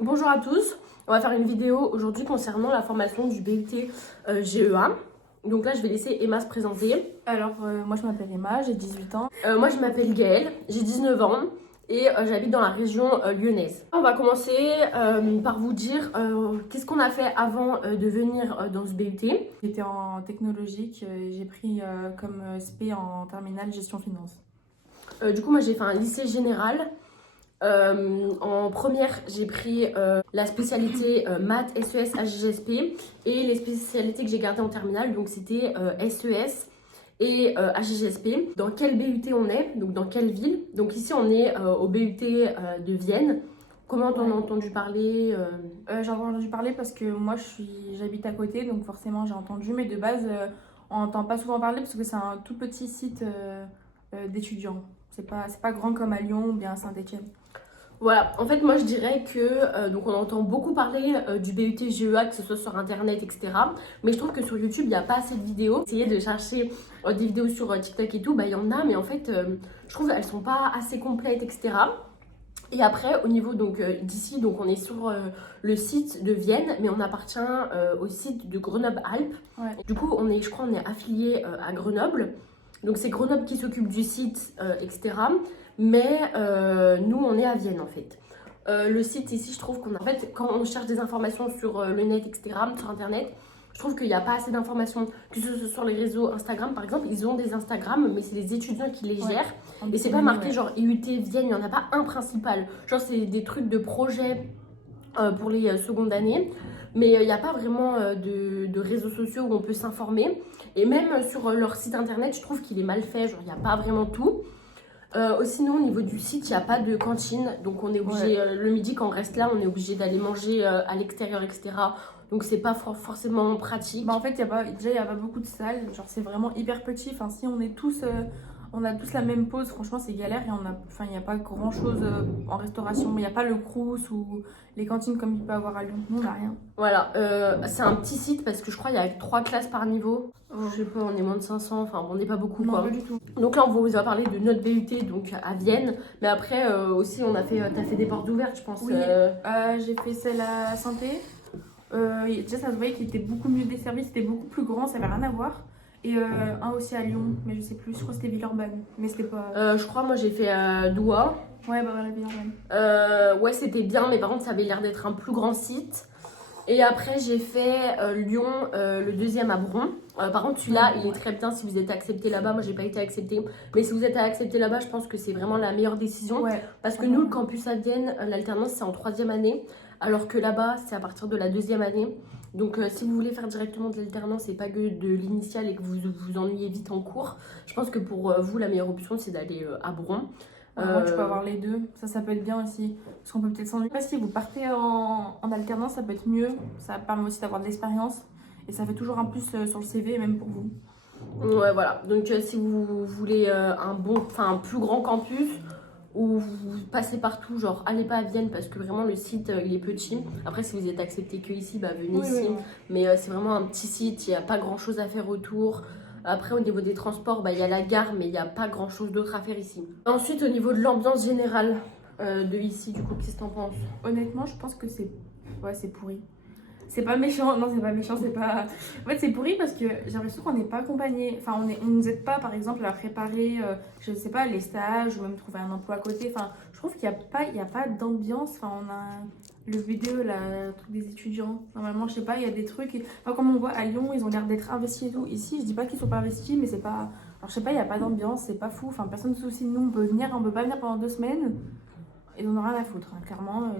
Bonjour à tous, on va faire une vidéo aujourd'hui concernant la formation du BUT GEA. Donc là je vais laisser Emma se présenter. Alors moi je m'appelle Emma, j'ai 18 ans. Moi je m'appelle Gaëlle, j'ai 19 ans et j'habite dans la région lyonnaise. On va commencer par vous dire qu'est-ce qu'on a fait avant de venir dans ce BUT. J'étais en technologique et j'ai pris comme SP en terminale gestion finance. Du coup moi j'ai fait un lycée général. En première, j'ai pris la spécialité maths, SES, HGSP et les spécialités que j'ai gardées en terminale, donc c'était SES et HGSP. Dans quel BUT on est, donc dans quelle ville? Donc ici on est au BUT de Vienne. Comment t'en as entendu parler? J'en ai entendu parler parce que moi j'habite à côté, donc forcément j'ai entendu, mais de base on n'entend pas souvent parler parce que c'est un tout petit site d'étudiants. C'est pas grand comme à Lyon ou bien à Saint-Étienne. Voilà, en fait moi je dirais que donc on entend beaucoup parler du BUT GEA, que ce soit sur internet, etc. Mais je trouve que sur YouTube il n'y a pas assez de vidéos. Essayez de chercher des vidéos sur TikTok et tout, bah il y en a, mais en fait je trouve qu'elles sont pas assez complètes, etc. Et après au niveau donc d'ici, donc on est sur le site de Vienne, mais on appartient au site de Grenoble-Alpes. Ouais. Du coup je crois on est affilié à Grenoble. Donc c'est Grenoble qui s'occupe du site, etc. Mais nous, on est à Vienne en fait. Le site ici, je trouve qu'en fait, quand on cherche des informations sur le net, etc., sur Internet, je trouve qu'il n'y a pas assez d'informations, que ce soit sur les réseaux Instagram, par exemple. Ils ont des Instagram, mais c'est les étudiants qui les gèrent. Et c'est pas marqué genre IUT Vienne, il n'y en a pas un principal. Genre, c'est des trucs de projet pour les secondes années. Mais il n'y a pas vraiment de réseaux sociaux où on peut s'informer. Et même sur leur site internet, je trouve qu'il est mal fait. Genre, il n'y a pas vraiment tout. Sinon, au niveau du site, il n'y a pas de cantine. Donc, on est obligé, le midi, quand on reste là, on est obligé d'aller manger à l'extérieur, etc. Donc, c'est pas forcément pratique. Bah en fait, déjà, il n'y a pas beaucoup de salles. Genre, c'est vraiment hyper petit. Enfin, si on est tous, on a tous la même pause, franchement, c'est galère. Et il n'y a pas grand chose en restauration. Mais il n'y a pas le Crous ou les cantines comme il peut y avoir à Lyon. Nous, on n'a rien. Voilà, c'est un petit site parce que je crois qu'il y a 3 classes par niveau. Je sais pas, on est moins de 500, enfin, on n'est pas beaucoup Non, quoi. pas du tout. Donc là, on vous a parlé de notre BUT, donc à Vienne. Mais après, aussi, t'as fait des portes ouvertes, je pense. Oui, j'ai fait celle à Saint-Étienne. Déjà, ça se voyait qu'il était beaucoup mieux desservi, c'était beaucoup plus grand, ça n'avait rien à voir. Et un aussi à Lyon, mais je sais plus, je crois que c'était Villeurbanne, mais c'était pas. Je crois, moi, j'ai fait Doua. Ouais, bah voilà, Villeurbanne. Ouais, c'était bien, mais par contre, ça avait l'air d'être un plus grand site. Et après, j'ai fait Lyon, le deuxième à Bron. Par contre, celui-là, il est très bien si vous êtes accepté là-bas. Moi, j'ai pas été acceptée. Mais si vous êtes accepté là-bas, je pense que c'est vraiment la meilleure décision. Ouais. Parce que nous, le campus à Vienne, l'alternance, c'est en 3e année. Alors que là-bas, c'est à partir de la 2e année. Donc, si vous voulez faire directement de l'alternance et pas que de l'initiale et que vous vous ennuyez vite en cours, je pense que pour vous, la meilleure option, c'est d'aller à Bron. Moi, tu peux avoir les deux, ça peut être bien aussi. Parce qu'on peut peut-être s'ennuyer. Si vous partez en alternance, ça peut être mieux. Ça permet aussi d'avoir de l'expérience. Et ça fait toujours un plus sur le CV, même pour vous. Ouais, voilà. Donc, si vous voulez un plus grand campus où vous passez partout, genre, allez pas à Vienne parce que vraiment le site il est petit. Après, si vous êtes accepté que ici, bah venez ici. Oui. Mais c'est vraiment un petit site, il n'y a pas grand chose à faire autour. Après, au niveau des transports, bah, il y a la gare, mais il n'y a pas grand chose d'autre à faire ici. Ensuite, au niveau de l'ambiance générale de ici, du coup, qu'est-ce que t'en penses? Honnêtement, je pense que c'est pourri. C'est pas méchant, non, c'est pas méchant, c'est pas. En fait, c'est pourri parce que j'ai l'impression qu'on n'est pas accompagné. Enfin, on nous aide pas, par exemple, à préparer, je sais pas, les stages ou même trouver un emploi à côté. Enfin, je trouve qu'il y a pas d'ambiance. Enfin, on a le vidéo, là, le truc des étudiants. Normalement, je sais pas, il y a des trucs. Enfin, comme on voit à Lyon, ils ont l'air d'être investis et tout. Ici, je dis pas qu'ils sont pas investis, mais c'est pas. Alors, je sais pas, il y a pas d'ambiance, c'est pas fou. Enfin, personne ne se soucie de nous. On peut pas venir pendant 2 semaines et on aura rien à foutre, hein, clairement.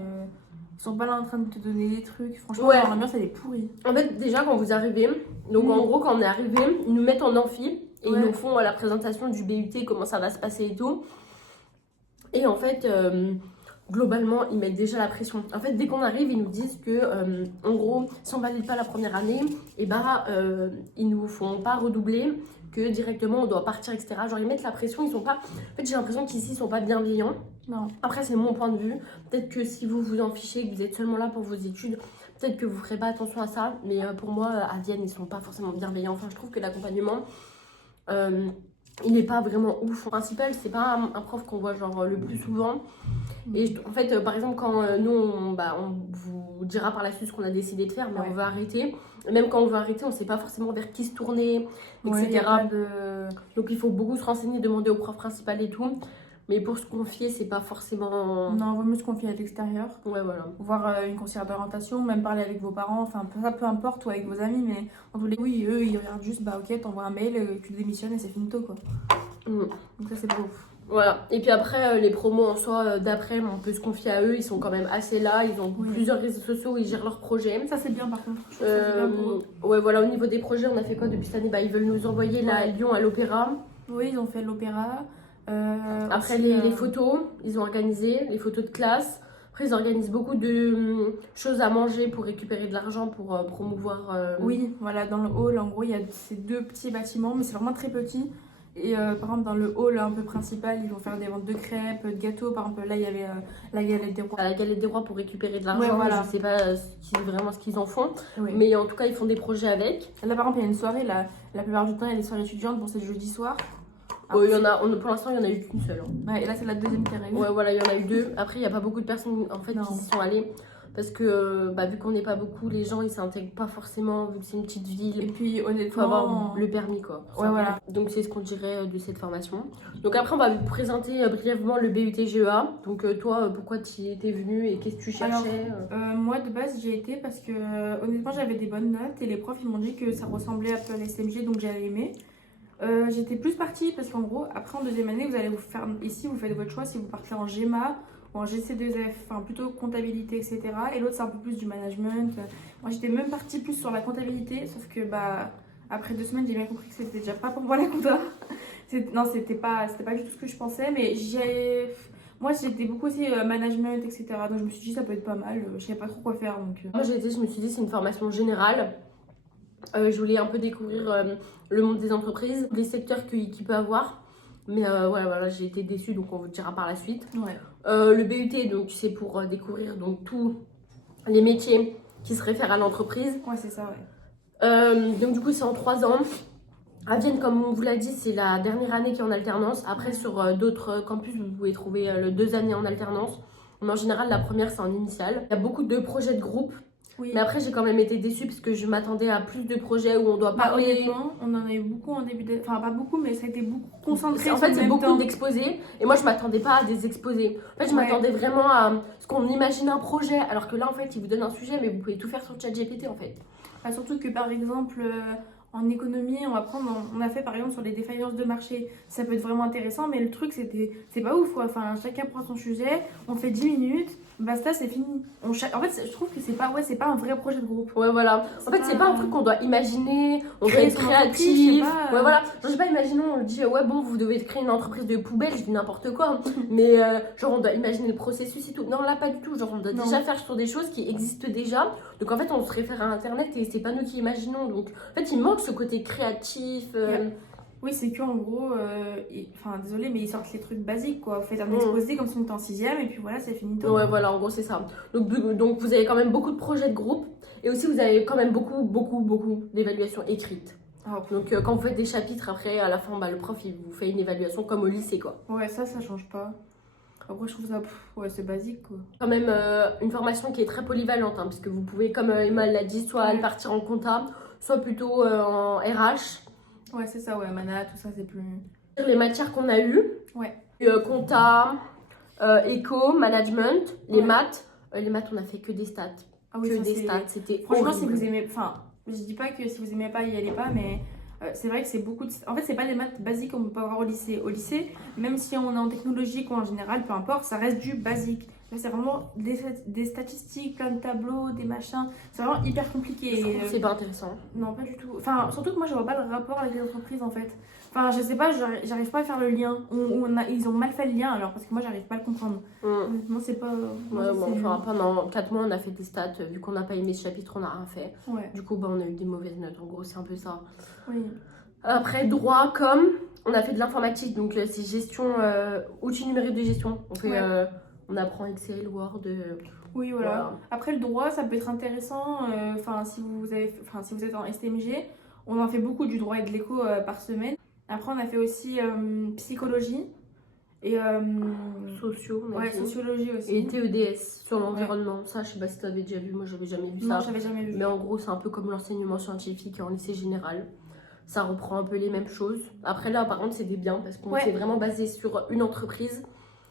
Ils sont pas là en train de te donner des trucs. Franchement, Ouais. l'ambiance, elle est pourrie. En fait, déjà, quand vous arrivez, donc en gros, quand on est arrivé, ils nous mettent en amphi et ils nous font la présentation du BUT, comment ça va se passer et tout. Et en fait, globalement, ils mettent déjà la pression. En fait, dès qu'on arrive, ils nous disent que, en gros, si on valide pas la première année, et bah, ils nous font pas redoubler, que directement on doit partir, etc. Genre, ils mettent la pression, ils sont pas. En fait, j'ai l'impression qu'ici, ils sont pas bienveillants. Non. Après, c'est mon point de vue. Peut-être que si vous vous en fichez, que vous êtes seulement là pour vos études, peut-être que vous ferez pas attention à ça. Mais pour moi, à Vienne, ils sont pas forcément bienveillants. Enfin, je trouve que l'accompagnement, il n'est pas vraiment ouf. En principal, c'est pas un prof qu'on voit genre le plus souvent. Et en fait, par exemple, quand nous, on vous dira par la suite ce qu'on a décidé de faire, mais on va arrêter. Et même quand on veut arrêter, on ne sait pas forcément vers qui se tourner, etc. Donc il faut beaucoup se renseigner, demander au prof principal et tout. Mais pour se confier, c'est pas forcément. Non, vaut mieux se confier à l'extérieur. Ouais, voilà. Voir une conseillère d'orientation, même parler avec vos parents, enfin ça peu importe, ou avec vos amis, mais en tous les cas, oui, eux ils regardent juste, bah ok, t'envoies un mail, tu démissionnes et c'est finito quoi. Donc ça c'est beau. Voilà, et puis après, les promos en soi, d'après, on peut se confier à eux, ils sont quand même assez là, ils ont plusieurs réseaux sociaux où ils gèrent leurs projets. Ça c'est bien par contre. Je trouve ça, c'est bien pour eux. Ouais, voilà, au niveau des projets, on a fait quoi depuis cette année? Ils veulent nous envoyer là à Lyon à l'opéra. Oui, ils ont fait l'opéra. Après, aussi, les photos, ils ont organisé, les photos de classe. Après, ils organisent beaucoup de choses à manger pour récupérer de l'argent pour promouvoir. Oui, voilà, dans le hall, en gros, il y a ces 2 petits bâtiments, mais c'est vraiment très petit. Et par exemple, dans le hall un peu principal, ils vont faire des ventes de crêpes, de gâteaux. Par exemple, là, il y avait la galette des rois. La galette des rois pour récupérer de l'argent. Ouais, voilà. Je sais pas vraiment ce qu'ils en font. Oui. Mais en tout cas, ils font des projets avec. Là, par exemple, il y a une soirée, la plupart du temps, il y a des soirées étudiantes. Bon, c'est le jeudi soir. Pour l'instant, il n'y en a eu qu'une seule. Ouais, et là, c'est la deuxième qui arrive. Ouais, voilà, il y en a eu 2. Après, il n'y a pas beaucoup de personnes en fait, qui y sont allées. Parce que vu qu'on n'est pas beaucoup, les gens ils s'intègrent pas forcément, vu que c'est une petite ville. Et puis, honnêtement, il faut avoir le permis quoi. Ouais, voilà. Donc, c'est ce qu'on dirait de cette formation. Donc, après, on va vous présenter brièvement le BUT GEA. Donc, toi, pourquoi tu étais venue et qu'est-ce que tu cherchais? Moi, de base, j'y ai été parce que honnêtement, j'avais des bonnes notes et les profs ils m'ont dit que ça ressemblait un peu à l'SMG, donc j'avais aimé. J'étais plus partie parce qu'en gros, après en deuxième année, vous allez vous faire ici, vous faites votre choix si vous partez en GEMA ou en GC2F, enfin plutôt comptabilité, etc. Et l'autre, c'est un peu plus du management. Moi, j'étais même partie plus sur la comptabilité, sauf que après 2 semaines, j'ai bien compris que c'était déjà pas pour moi la compta. Non, c'était pas du tout ce que je pensais, mais moi, j'étais beaucoup aussi management, etc. Donc je me suis dit, ça peut être pas mal. Je savais pas trop quoi faire. Donc, Moi, je me suis dit, c'est une formation générale. Je voulais un peu découvrir le monde des entreprises, les secteurs qu'il peut avoir. Mais voilà, j'ai été déçue, donc on vous le dira par la suite. Ouais. Le BUT, donc c'est pour découvrir donc, tous les métiers qui se réfèrent à l'entreprise. Ouais, c'est ça, ouais. Donc du coup, c'est en 3 ans. À Vienne, comme on vous l'a dit, c'est la dernière année qui est en alternance. Après, sur d'autres campus, vous pouvez trouver le 2 années en alternance. Mais en général, la première, c'est en initiale. Il y a beaucoup de projets de groupe. Oui. Mais après, j'ai quand même été déçue parce que je m'attendais à plus de projets où on doit parler. Honnêtement, on en a eu beaucoup en début d'année. Enfin, pas beaucoup, mais ça a été beaucoup concentré. En fait, c'est beaucoup d'exposés. Et moi, je m'attendais pas à des exposés. En fait, je m'attendais vraiment à ce qu'on imagine un projet. Alors que là, en fait, ils vous donnent un sujet, mais vous pouvez tout faire sur ChatGPT, en fait. Surtout que, par exemple, en économie, on a fait par exemple sur les défaillances de marché. Ça peut être vraiment intéressant, mais le truc, c'est pas ouf, quoi. Enfin, chacun prend son sujet, on fait 10 minutes. Basta, c'est fini. En fait, je trouve que c'est pas un vrai projet de groupe. Ouais, voilà. En fait, c'est pas un truc qu'on doit imaginer, on doit être créatif. Ouais, voilà. Genre, je sais pas, imaginons, on dit, ouais, bon, vous devez créer une entreprise de poubelle, je dis n'importe quoi. Mais genre, on doit imaginer le processus et tout. Non, là, pas du tout. Genre, on doit déjà faire sur des choses qui existent déjà. Donc, en fait, on se réfère à Internet et c'est pas nous qui imaginons. Donc, en fait, il manque ce côté créatif. Oui, c'est qu'en gros, enfin désolé, mais ils sortent les trucs basiques quoi. Vous faites un exposé comme si on était en 6ème et puis voilà, c'est fini. Ouais, voilà, en gros, c'est ça. Donc, vous avez quand même beaucoup de projets de groupe et aussi vous avez quand même beaucoup d'évaluations écrites. Donc, quand vous faites des chapitres, après, à la fin, le prof il vous fait une évaluation comme au lycée quoi. Ouais, ça change pas. Après, je trouve ça, ouais, c'est basique quoi. Quand même une formation qui est très polyvalente, hein, puisque vous pouvez, comme Emma l'a dit, soit partir en compta, soit plutôt en RH. Ouais, c'est ça, ouais, mana, tout ça, c'est plus. Les matières qu'on a eues, compta, éco, management, les maths. Les maths, on a fait que des stats. Ah oui, que des stats, c'était franchement, horrible. si vous aimez. Enfin, je dis pas que si vous aimez pas, y allez pas, mais. C'est vrai que c'est beaucoup de... En fait, c'est pas des maths basiques qu'on peut avoir au lycée. Au lycée, même si on est en technologique ou en général, peu importe, ça reste du basique. Là, c'est vraiment des statistiques, plein de tableaux, des machins. C'est vraiment hyper compliqué. C'est pas intéressant. Non, pas du tout. Enfin, surtout que moi, je vois pas le rapport avec les entreprises, en fait. Enfin, je sais pas, j'arrive pas à faire le lien. Ils ont mal fait le lien, alors, parce que moi, j'arrive pas à le comprendre. Honnêtement, c'est pas... pendant 4 mois, on a fait des stats. Vu qu'on n'a pas aimé ce chapitre, on n'a rien fait. Ouais. Du coup, on a eu des mauvaises notes. En gros, c'est un peu ça. Oui. Après, droit, on a fait de l'informatique. Donc, c'est gestion, outils numériques de gestion. On apprend Excel, Word. Oui, voilà. Après, le droit, ça peut être intéressant. Si vous êtes en STMG, on en fait beaucoup du droit et de l'éco par semaine. Après, on a fait aussi psychologie. Et Sociaux, on a ouais, dit. sociologie aussi. Et TEDS sur l'environnement. Ça, je sais pas si t'avais déjà vu, moi j'avais jamais vu Non, ça. j'avais jamais vu. Mais en gros, c'est un peu comme l'enseignement scientifique en lycée général. Ça reprend un peu les mêmes choses. Après là, par contre, c'était bien parce qu'on s'est vraiment basé sur une entreprise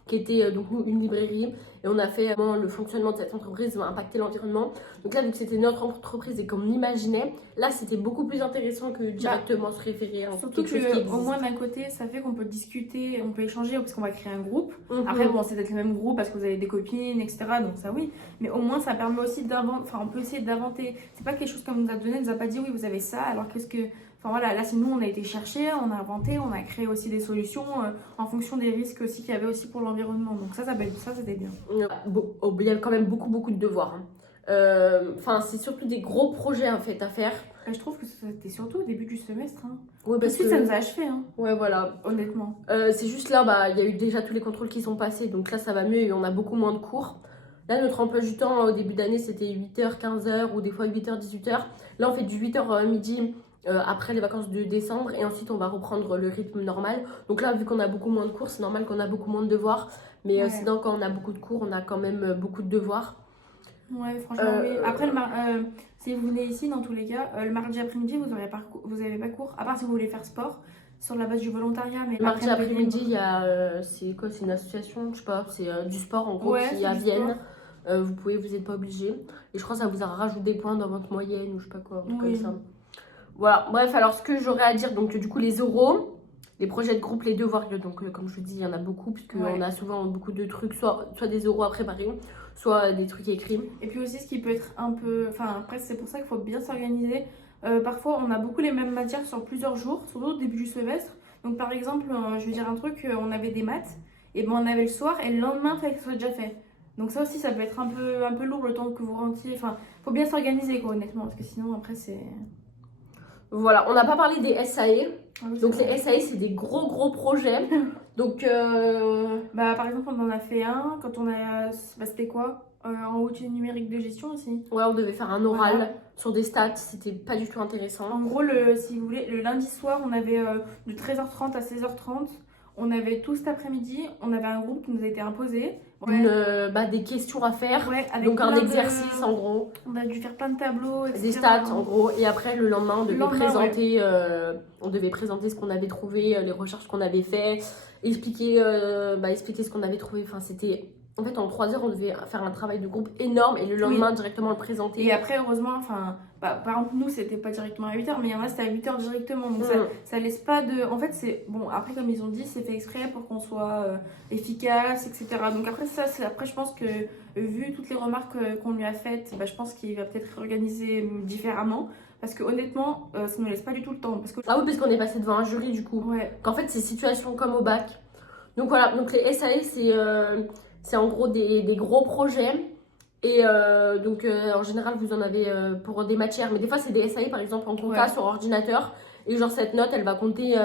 qui était donc nous une librairie et on a fait comment le fonctionnement de cette entreprise va impacter l'environnement. Donc là, vu que c'était notre entreprise et qu'on imaginait, là c'était beaucoup plus intéressant que directement se référer à surtout quelque chose qui existe. au moins d'un côté, ça fait qu'on peut discuter, on peut échanger parce qu'on va créer un groupe. Mhm. Après, bon, c'est peut-être le même groupe parce que vous avez des copines, etc. Donc ça oui, mais au moins ça permet aussi d'inventer. Enfin, on peut essayer d'inventer. C'est pas quelque chose qu'on nous a donné, on nous a pas dit oui, vous avez ça. Alors qu'est-ce que enfin voilà, là c'est nous, on a été chercher, on a inventé, on a créé aussi des solutions en fonction des risques aussi qu'il y avait aussi pour l'environnement. Donc ça c'était bien. Il y a quand même beaucoup de devoirs. Enfin, c'est surtout des gros projets en fait à faire. Je trouve que c'était surtout au début du semestre. Hein. Ouais, parce que ça nous a achevé. Hein. Ouais, voilà. Honnêtement. C'est juste là, bah, il y a eu déjà tous les contrôles qui sont passés, donc là ça va mieux et on a beaucoup moins de cours. Là, notre emploi du temps au début d'année c'était 8h, 15h ou des fois 8h, 18h. Là, on fait du 8h midi. Après les vacances de décembre et ensuite on va reprendre le rythme normal. Donc là vu qu'on a beaucoup moins de cours, c'est normal qu'on a beaucoup moins de devoirs, mais sinon quand on a beaucoup de cours on a quand même beaucoup de devoirs. Ouais, franchement oui. Après si vous venez ici dans tous les cas, le mardi après-midi vous avez pas cours, à part si vous voulez faire sport sur la base du volontariat. Mais le mardi après-midi il y a c'est quoi, c'est une association, je sais pas, c'est du sport en gros qui est à Vienne. Vous n'êtes pas obligé et je crois que ça vous a rajouté des points dans votre moyenne ou je sais pas quoi, un truc comme ça. Voilà, bref, alors ce que j'aurais à dire, donc du coup les oraux, les projets de groupe, les devoirs, donc comme je vous dis, il y en a beaucoup, puisqu'on a souvent beaucoup de trucs, soit des oraux à préparer, soit des trucs écrits. Et puis aussi ce qui peut être un peu, enfin après c'est pour ça qu'il faut bien s'organiser. Parfois on a beaucoup les mêmes matières sur plusieurs jours, surtout au début du semestre. Donc par exemple, je vais dire un truc, on avait des maths, et ben on avait le soir, et le lendemain il fallait que ce soit déjà fait. Donc ça aussi ça peut être un peu lourd le temps que vous rentiez, enfin faut bien s'organiser quoi honnêtement, parce que sinon après c'est... Voilà, on n'a pas parlé des SAE. Donc les SAE, c'est des gros projets. Donc, par exemple, on en a fait un quand on a... c'était quoi en outil numérique de gestion aussi. Ouais, on devait faire un oral sur des stats. C'était pas du tout intéressant. En gros, si vous voulez, le lundi soir, on avait de 13h30 à 16h30. On avait tout cet après-midi, on avait un groupe qui nous a été imposé. Des questions à faire, donc un exercice en gros. On a dû faire plein de tableaux, etc. Des stats en gros, et après le lendemain on devait présenter ce qu'on avait trouvé, les recherches qu'on avait fait, expliquer ce qu'on avait trouvé. Enfin, c'était... En fait, en 3 heures, on devait faire un travail de groupe énorme et le lendemain directement le présenter. Et après, heureusement, par exemple, nous, c'était pas directement à 8h, mais il y en a, c'était à 8h directement. Donc ça laisse pas de. En fait, c'est. Bon, après, comme ils ont dit, c'est fait exprès pour qu'on soit efficace, etc. Donc après, après, je pense que, vu toutes les remarques qu'on lui a faites, je pense qu'il va peut-être réorganiser différemment. Parce que honnêtement, ça ne nous laisse pas du tout le temps. Ah oui, parce qu'on est passé devant un jury du coup. Qu'en fait, c'est situation comme au bac. Donc voilà, donc les SAE, c'est en gros des gros projets. Et en général, vous en avez pour des matières. Mais des fois, c'est des SAE, par exemple, en compta sur ordinateur. Et genre, cette note, elle va compter,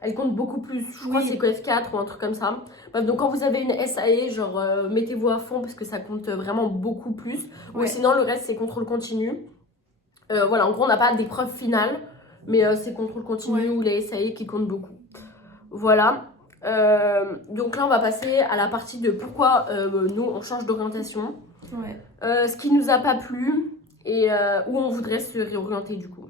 elle compte beaucoup plus. Je crois que c'est que F4 ou un truc comme ça. Bref, donc quand vous avez une SAE, genre, mettez-vous à fond parce que ça compte vraiment beaucoup plus. Ou sinon, le reste, c'est contrôle continu. Voilà, en gros, on n'a pas d'épreuve finale. Mais c'est contrôle continu ou les SAE qui comptent beaucoup. Voilà. Donc là on va passer à la partie de pourquoi nous on change d'orientation, ce qui nous a pas plu et où on voudrait se réorienter du coup.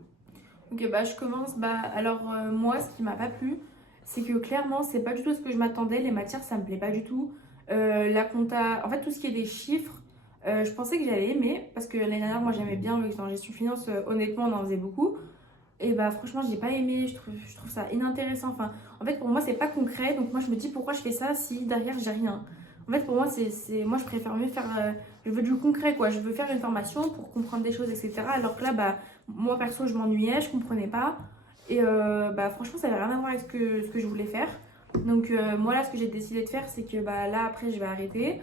Ok, je commence. Alors moi ce qui m'a pas plu c'est que clairement c'est pas du tout ce que je m'attendais, les matières ça me plaît pas du tout, la compta, en fait tout ce qui est des chiffres, je pensais que j'allais aimer parce que l'année dernière moi j'aimais bien en gestion finance, honnêtement on en faisait beaucoup. Et franchement j'ai pas aimé, je trouve ça inintéressant. Enfin, en fait pour moi c'est pas concret, donc moi je me dis pourquoi je fais ça si derrière j'ai rien. En fait pour moi moi je préfère mieux faire, je veux du concret quoi, je veux faire une formation pour comprendre des choses etc. Alors que là moi perso je m'ennuyais, je comprenais pas et franchement ça avait rien à voir avec ce que je voulais faire. Donc moi là ce que j'ai décidé de faire c'est que là après je vais arrêter.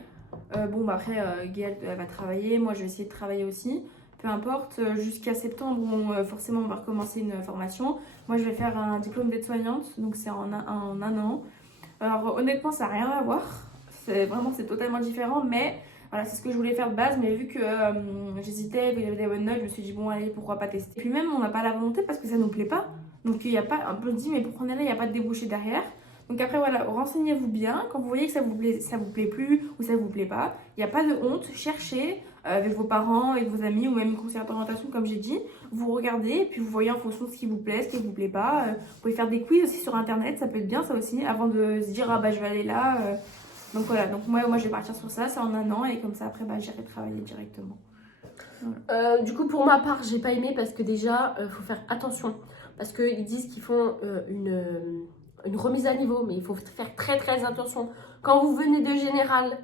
Après Gaëlle elle va travailler, moi je vais essayer de travailler aussi. Peu importe, jusqu'à septembre, forcément on va recommencer une formation. Moi je vais faire un diplôme d'aide-soignante, donc c'est en un an. Alors honnêtement ça n'a rien à voir, c'est totalement différent, mais voilà c'est ce que je voulais faire de base, mais vu que j'hésitais, qu'il y avait des bonnes notes, je me suis dit bon allez pourquoi pas tester. Et puis même on n'a pas la volonté parce que ça nous plaît pas, donc il n'y a pas, un peu dit mais pour qu'on est là il n'y a pas de débouché derrière. Donc après, voilà, renseignez-vous bien. Quand vous voyez que ça vous plaît plus ou ça vous plaît pas, il n'y a pas de honte. Cherchez avec vos parents, avec vos amis ou même une conseillère d'orientation, comme j'ai dit. Vous regardez et puis vous voyez en fonction de ce qui vous plaît, ce qui vous plaît pas. Vous pouvez faire des quiz aussi sur Internet, ça peut être bien ça aussi, avant de se dire, ah bah je vais aller là. Donc voilà, donc moi je vais partir sur ça, c'est en un an et comme ça après, bah, j'irai travailler directement. Voilà. Du coup, pour ma part, j'ai pas aimé parce que déjà, faut faire attention. Parce qu'ils disent qu'ils font une remise à niveau, mais il faut faire très très attention. Quand vous venez de Général,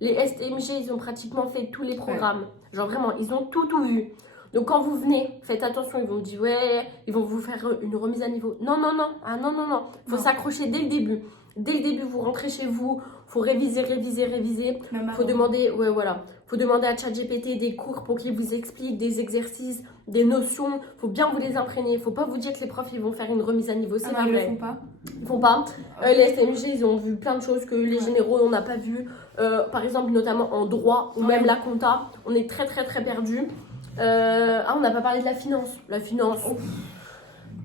les STMG, ils ont pratiquement fait tous les programmes. Genre vraiment, ils ont tout vu. Donc quand vous venez, faites attention, ils vont vous dire ouais, ils vont vous faire une remise à niveau. Non, non. Il faut s'accrocher dès le début. Dès le début, vous rentrez chez vous, faut réviser. Faut demander, faut demander à ChatGPT des cours pour qu'il vous explique des exercices, des notions. Faut bien vous les imprégner. Faut pas vous dire que les profs ils vont faire une remise à niveau. C'est pas Ils le vrai. font pas. Ils font pas. Les STMG, ils ont vu plein de choses que les généraux on n'a pas vu. Par exemple, notamment en droit ou même la compta, on est très perdu. On n'a pas parlé de la finance. La finance.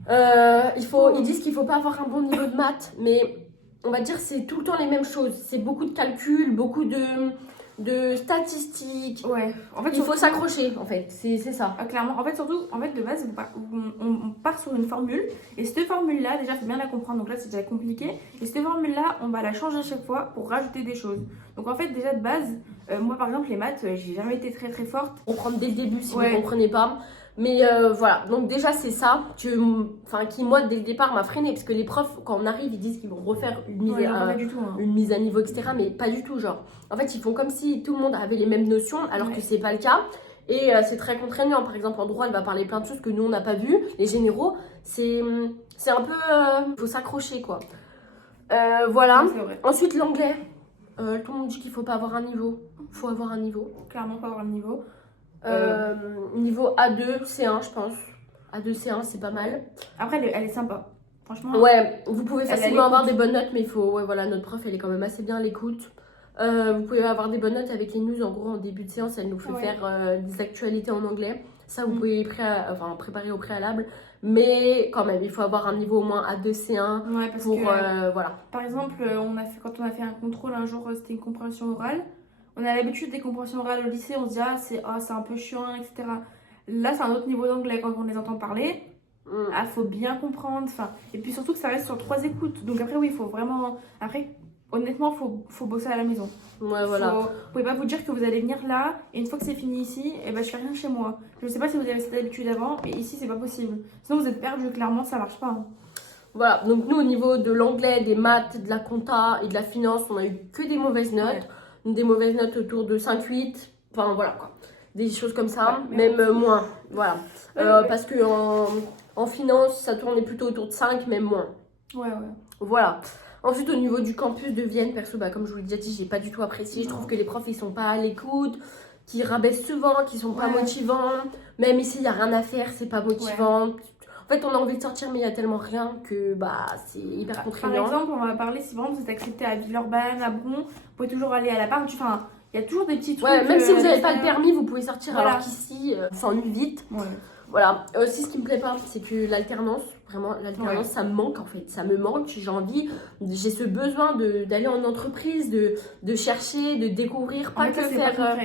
Ils disent qu'il faut pas avoir un bon niveau de maths, mais on va dire c'est tout le temps les mêmes choses. C'est beaucoup de calculs, beaucoup de statistiques. Ouais. En fait, Il faut s'accrocher, en fait. C'est ça. Clairement. En fait, surtout, de base, on part sur une formule. Et cette formule-là, déjà, il faut bien la comprendre. Donc là, c'est déjà compliqué. Et cette formule-là, on va la changer à chaque fois pour rajouter des choses. Donc en fait, déjà, de base, moi, par exemple, les maths, j'ai jamais été très forte. Comprendre dès le début si vous ne comprenez pas. Mais voilà, donc déjà c'est ça qui moi dès le départ m'a freiné parce que les profs quand on arrive ils disent qu'ils vont refaire une mise à niveau etc, mais pas du tout genre. En fait ils font comme si tout le monde avait les mêmes notions alors que c'est pas le cas et c'est très contraignant. Par exemple en droit elle va parler plein de choses que nous on n'a pas vu, les généraux c'est un peu faut s'accrocher quoi. Voilà. Ensuite l'anglais, tout le monde dit qu'il faut pas avoir un niveau, faut avoir un niveau. Clairement faut avoir un niveau. Niveau A2, C1 je pense. A2, C1 c'est pas mal. Après elle est sympa. Franchement. Ouais, vous pouvez facilement avoir des bonnes notes mais il faut, notre prof elle est quand même assez bien à l'écoute. Vous pouvez avoir des bonnes notes avec les news, en gros en début de séance elle nous fait faire des actualités en anglais. Ça vous pouvez préparer au préalable. Mais quand même il faut avoir un niveau au moins A2, C1 parce pour que, Par exemple quand on a fait un contrôle un jour c'était une compréhension orale. On a l'habitude des compréhensions orales au lycée, on se dit c'est un peu chiant, etc. Là, c'est un autre niveau d'anglais quand on les entend parler. Faut bien comprendre. Et puis surtout que ça reste sur 3 écoutes. Donc après, oui, il faut vraiment. Après, honnêtement, faut bosser à la maison. Ouais, voilà. Vous pouvez pas vous dire que vous allez venir là et une fois que c'est fini ici, je fais rien chez moi. Je sais pas si vous avez cette habitude avant, mais ici, c'est pas possible. Sinon, vous êtes perdu, clairement, ça marche pas. Hein. Voilà, donc nous, au niveau de l'anglais, des maths, de la compta et de la finance, on a eu que des mauvaises notes. Ouais. Des mauvaises notes autour de 5-8, enfin voilà quoi, des choses comme ça, même moins, voilà. Parce que en finance, ça tournait plutôt autour de 5, même moins. Voilà. Ensuite, au niveau du campus de Vienne, perso, comme je vous l'ai déjà dit, j'ai pas du tout apprécié. Je trouve que les profs, ils sont pas à l'écoute, qu'ils rabaissent souvent, qu'ils sont pas motivants. Même ici, il y a rien à faire, c'est pas motivant. En fait, on a envie de sortir, mais il y a tellement rien que c'est hyper contraignant. Par exemple, on va parler si vraiment vous êtes accepté à Villeurbanne, à Bron, vous pouvez toujours aller à la part. Enfin, il y a toujours des petits trucs. Ouais, même si vous n'avez pas le permis, vous pouvez sortir. Alors qu'ici, on s'ennuie vite. Voilà. Aussi, ce qui me plaît pas, c'est que l'alternance, vraiment, ça me manque en fait. Ça me manque. J'ai ce besoin d'aller en entreprise, de chercher, de découvrir, pas que faire.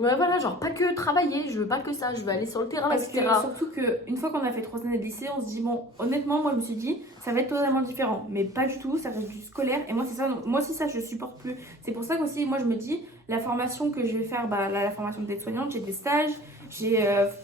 Ouais, voilà, genre pas que travailler, je veux pas que ça, je veux aller sur le terrain, etc. Surtout qu'une fois qu'on a fait 3 années de lycée, on se dit, bon, honnêtement, moi je me suis dit, ça va être totalement différent. Mais pas du tout, ça reste du scolaire. Et moi, c'est ça, moi aussi, ça, je supporte plus. C'est pour ça qu'aussi, moi, je me dis, la formation que je vais faire, la formation d'aide-soignante, j'ai des stages,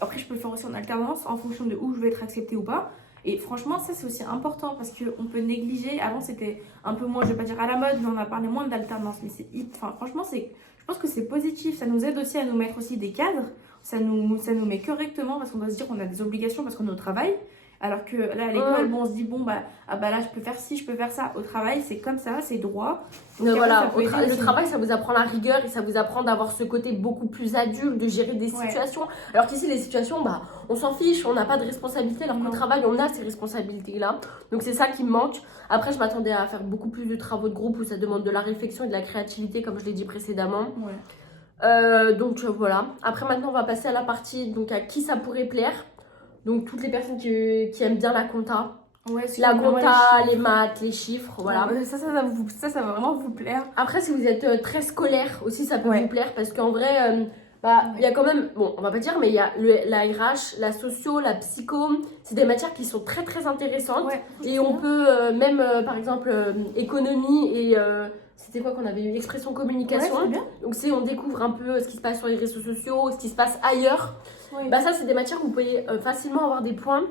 après, je peux le faire aussi en alternance en fonction de où je vais être acceptée ou pas. Et franchement, ça, c'est aussi important parce qu'on peut négliger. Avant, c'était un peu moins, je vais pas dire à la mode, mais on a parlé moins d'alternance. Mais franchement, je pense que c'est positif. Ça nous aide aussi à nous mettre aussi des cadres. Ça nous met correctement parce qu'on doit se dire qu'on a des obligations parce qu'on est au travail. Alors que là, à l'école, on se dit, là, je peux faire ci, je peux faire ça. Au travail, c'est comme ça, c'est droit. Donc, voilà, le travail, ça vous apprend la rigueur et ça vous apprend d'avoir ce côté beaucoup plus adulte, de gérer des situations. Alors qu'ici, les situations, on s'en fiche, on n'a pas de responsabilité. Alors qu'au travail, on a ces responsabilités-là. Donc c'est ça qui me manque. Après, je m'attendais à faire beaucoup plus de travaux de groupe où ça demande de la réflexion et de la créativité, comme je l'ai dit précédemment. Donc voilà. Après, maintenant, on va passer à la partie à qui ça pourrait plaire. Donc toutes les personnes qui aiment bien la compta, Ouais, si La vous voulez vraiment compta, les les maths, les chiffres, voilà. Ouais, ça va vraiment vous plaire. Après, si vous êtes très scolaire aussi, ça peut Ouais. vous plaire parce qu'en vrai, bah, il y Ouais. a quand même, bon, on va pas dire, mais il y a la RH, la socio, la psycho, c'est des matières qui sont très très intéressantes. Ouais, Et on peut même, par exemple, économie et c'était quoi qu'on avait eu? Expression Ouais, communication. c'est bien. Donc, si on découvre un peu ce qui se passe sur les réseaux sociaux, ce qui se passe ailleurs, Ouais. bah, ça, c'est des matières où vous pouvez facilement avoir des points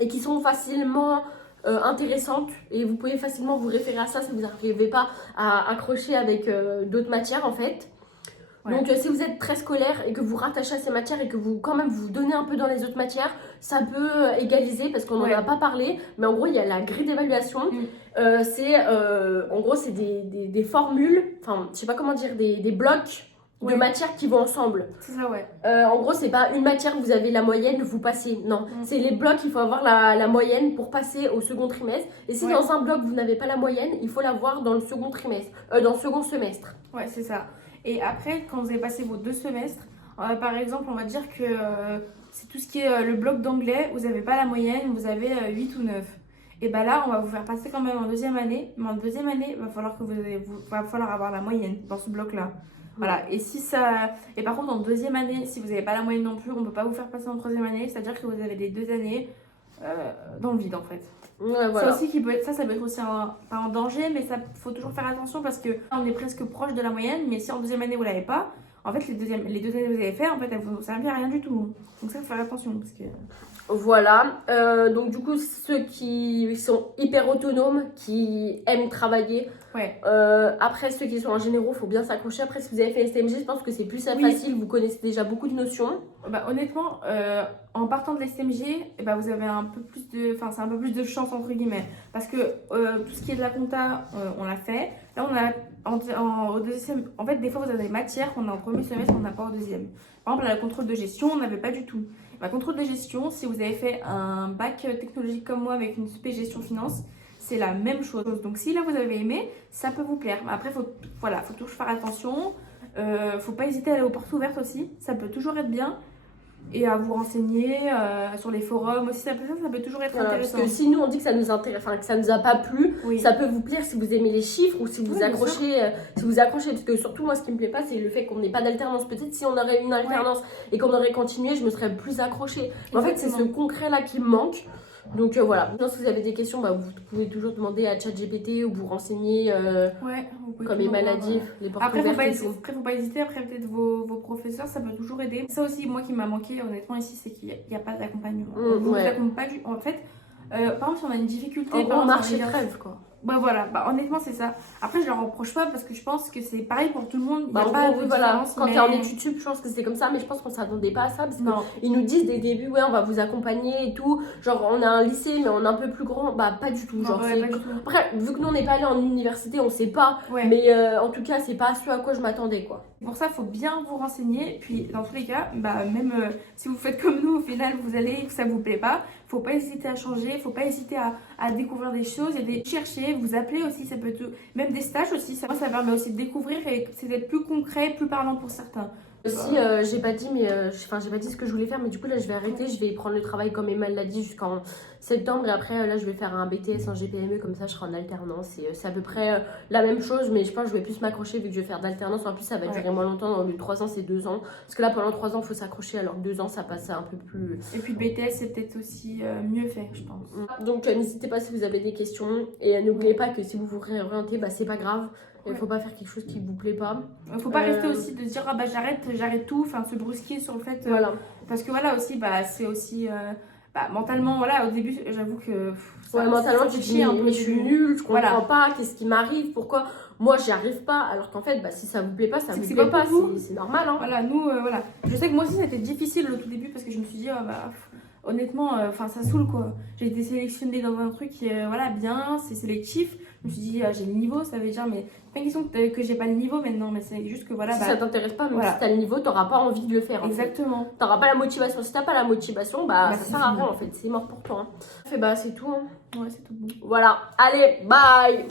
et qui sont facilement intéressantes. Et vous pouvez facilement vous référer à ça si vous n'arrivez pas à accrocher avec d'autres matières en fait. Ouais. Donc, si vous êtes très scolaire et que vous rattachez à ces matières et que vous, quand même, vous donnez un peu dans les autres matières, ça peut égaliser parce qu'on n'en Ouais. a pas parlé. Mais en gros, il y a la grille d'évaluation. En gros, c'est des formules, enfin, je sais pas comment dire, des blocs de Ouais. matières qui vont ensemble. C'est ça, ouais. En gros, c'est pas une matière, vous avez la moyenne, vous passez. Non, c'est les blocs, il faut avoir la moyenne pour passer au second trimestre. Et si Ouais. dans un bloc, vous n'avez pas la moyenne, il faut l'avoir dans le second trimestre, dans le second semestre. Ouais, c'est ça. Et après, quand vous avez passé vos 2 semestres, par exemple, on va dire que c'est tout ce qui est le bloc d'anglais, vous n'avez pas la moyenne, vous avez 8 ou 9. Et bah là, on va vous faire passer quand même en deuxième année. Mais en deuxième année, il va falloir va falloir avoir la moyenne dans ce bloc-là. Voilà. Et par contre, en deuxième année, si vous n'avez pas la moyenne non plus, on ne peut pas vous faire passer en troisième année. C'est-à-dire que vous avez les 2 années dans le vide en fait. Ouais, voilà. Ça aussi ça peut être aussi pas un danger, mais ça faut toujours faire attention parce que on est presque proche de la moyenne, mais si en deuxième année vous l'avez pas, en fait les 2 années que vous avez fait, en fait elles vont servir à rien du tout. Donc ça faut faire attention parce que Voilà, donc du coup, ceux qui sont hyper autonomes, qui aiment travailler, ouais. après ceux qui sont en généraux, il faut bien s'accrocher. Après, si vous avez fait STMG, je pense que c'est plus Oui. facile, vous connaissez déjà beaucoup de notions. Bah, honnêtement, en partant de l'STMG, bah, vous avez un peu plus de, enfin, c'est un peu plus de chance entre guillemets, parce que tout ce qui est de la compta, on l'a fait. Là, on a au deuxième, en fait, des fois, vous avez des matières qu'on a en premier semestre, qu'on n'a pas au deuxième. Par exemple, la contrôle de gestion, on n'avait pas du tout. La contrôle de gestion, si vous avez fait un bac technologique comme moi avec une spé gestion finance, c'est la même chose. Donc, si là vous avez aimé, ça peut vous plaire. Après, faut toujours faire attention. Faut pas hésiter à aller aux portes ouvertes aussi, ça peut toujours être bien. Et à vous renseigner sur les forums aussi, ça peut toujours être Voilà, parce intéressant. que si nous on dit que ça nous intéresse, enfin que ça nous a pas plu, Oui. ça peut vous plaire si vous aimez les chiffres ou si vous Oui, accrochez, parce que surtout moi ce qui me plaît pas c'est le fait qu'on n'ait pas d'alternance. Peut-être si on aurait eu une alternance et qu'on aurait continué, je me serais plus accrochée. Mais en fait c'est ce concret là qui me manque. Donc voilà. Sinon, si vous avez des questions, bah, vous pouvez toujours demander à ChatGPT ou vous renseigner vous pouvez comme les toujours maladies, voir, les portes Après, ouvertes et faut pas hésiter. Après, peut-être vos professeurs, ça peut toujours aider. Ça aussi, moi qui m'a manqué, honnêtement, ici, c'est qu'il n'y a pas d'accompagnement. On vous accompagne pas du. En fait, par exemple, si on a une difficulté. En gros, marche et crève, quoi. Bah voilà, honnêtement, c'est ça. Après, je leur reproche pas parce que je pense que c'est pareil pour tout le monde. Il n'y a En pas gros, de voilà. différence. Quand tu es en études sup, je pense que c'est comme ça, mais je pense qu'on s'attendait pas à ça parce qu'ils nous disent dès le début, ouais, on va vous accompagner et tout. Genre, on a un lycée, mais on est un peu plus grand. Bah, pas du tout. Non, Genre, pas du tout. Après, vu que nous on n'est pas allé en université, on sait pas. Ouais. Mais en tout cas, c'est pas ce à quoi je m'attendais, quoi. Pour ça, il faut bien vous renseigner. Puis, dans tous les cas, même si vous faites comme nous, au final, vous allez et que ça vous plaît pas, faut pas hésiter à changer, faut pas hésiter à découvrir des choses et de chercher, vous appeler aussi, ça peut tout. Même des stages aussi, ça permet aussi de découvrir et c'est d'être plus concret, plus parlant pour certains. Aussi, j'ai pas dit, j'ai pas dit ce que je voulais faire, mais du coup là je vais arrêter, je vais prendre le travail comme Emma l'a dit jusqu'en septembre et après là je vais faire un BTS en GPME, comme ça je serai en alternance et c'est à peu près la même chose, mais je pense que je vais plus m'accrocher vu que je vais faire d'alternance. En plus ça va durer moins longtemps, au lieu de 3 ans c'est 2 ans, parce que là pendant 3 ans il faut s'accrocher alors que 2 ans ça passe un peu plus. Et puis le BTS c'est peut-être aussi mieux fait, je pense. Donc n'hésitez pas si vous avez des questions et n'oubliez pas que si vous vous réorientez, bah c'est pas grave. Il faut pas faire quelque chose qui vous plaît pas. Faut pas rester aussi de se dire j'arrête tout, enfin se brusquer sur le fait. Voilà. Parce que voilà aussi, c'est aussi mentalement, voilà, au début j'avoue que. Mentalement tu te dis mais je suis nulle, je comprends pas, qu'est-ce qui m'arrive, pourquoi moi j'y arrive pas, alors qu'en fait si ça vous plaît pas, ça vous plaît pas, c'est normal. Hein. Voilà, nous, voilà. Je sais que moi aussi c'était difficile au tout début parce que je me suis dit, honnêtement, ça saoule quoi. J'ai été sélectionnée dans un truc qui est bien, c'est sélectif. Je me suis dit, j'ai le niveau, ça veut dire, mais c'est pas une question que j'ai pas le niveau maintenant, mais c'est juste que voilà. Si ça t'intéresse pas, même si t'as le niveau, t'auras pas envie de le faire. Exactement. T'auras pas la motivation. Si t'as pas la motivation, ça sert à rien en fait, c'est mort pour toi. Hein. C'est tout. Hein. Ouais, c'est tout bon. Voilà, allez, bye!